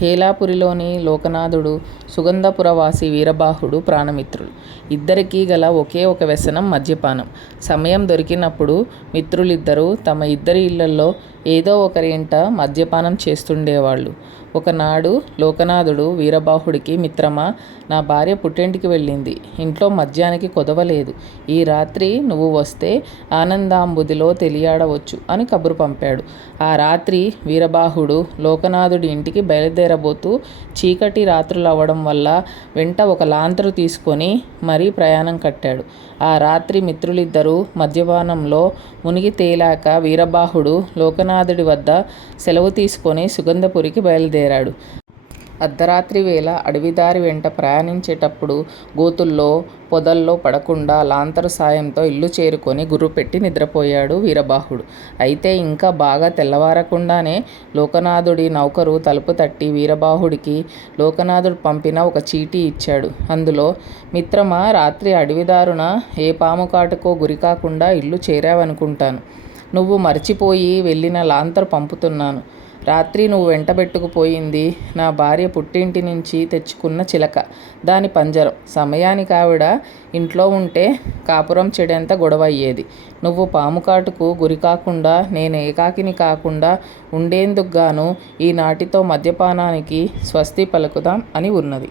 హేలాపురిలోని లోకనాథుడు, సుగంధపురవాసి వీరబాహుడు ప్రాణమిత్రులు. ఇద్దరికీ గల ఒకే ఒక వ్యసనం మద్యపానం. సమయం దొరికినప్పుడు మిత్రులిద్దరూ తమ ఇద్దరి ఇళ్లల్లో ఏదో ఒకరి ఇంట మద్యపానం చేస్తుండేవాళ్ళు. ఒకనాడు లోకనాథుడు వీరబాహుడికి, మిత్రమా, నా భార్య పుట్టింటికి వెళ్ళింది. ఇంట్లో మద్యానికి కొదవలేదు. ఈ రాత్రి నువ్వు వస్తే ఆనందాంబుదిలో తెలియాడవచ్చు అని కబురు పంపాడు. ఆ రాత్రి వీరబాహుడు లోకనాథుడి ఇంటికి బయలుదేరబోతూ చీకటి రాత్రులవ్వడం వల్ల వెంట ఒక లాంతరు తీసుకొని మరీ ప్రయాణం కట్టాడు. ఆ రాత్రి మిత్రులిద్దరూ మద్యపానంలో మునిగి తేలాక వీరబాహుడు లోకనాథుడి వద్ద సెలవు తీసుకొని సుగంధపురికి బయలుదేరాడు. అర్ధరాత్రి వేళ అడవిదారి వెంట ప్రయాణించేటప్పుడు గోతుల్లో పొదల్లో పడకుండా లాంతరు సాయంతో ఇల్లు చేరుకొని గుర్రుపెట్టి నిద్రపోయాడు వీరబాహుడు. అయితే ఇంకా బాగా తెల్లవారకుండానే లోకనాథుడి నౌకరు తలుపు తట్టి వీరబాహుడికి లోకనాథుడు పంపిన ఒక చీటీ ఇచ్చాడు. అందులో, మిత్రమా, రాత్రి అడవిదారున ఏ పాము కాటుకో గురికాకుండా ఇల్లు చేరావనుకుంటాను. నువ్వు మర్చిపోయి వెళ్ళిన లాంతరు పంపుతున్నాను. రాత్రి నువ్వు వెంటబెట్టుకుపోయింది నా భార్య పుట్టింటి నుంచి తెచ్చుకున్న చిలక, దాని పంజరం. సమయానికి ఆవిడ ఇంట్లో ఉంటే కాపురం చెడెంత గొడవ అయ్యేది. నువ్వు పాముకాటుకు గురికాకుండా నేను ఏకాకిని కాకుండా ఉండేందుకుగాను ఈనాటితో మద్యపానానికి స్వస్తి పలుకుదాం అని ఉన్నది.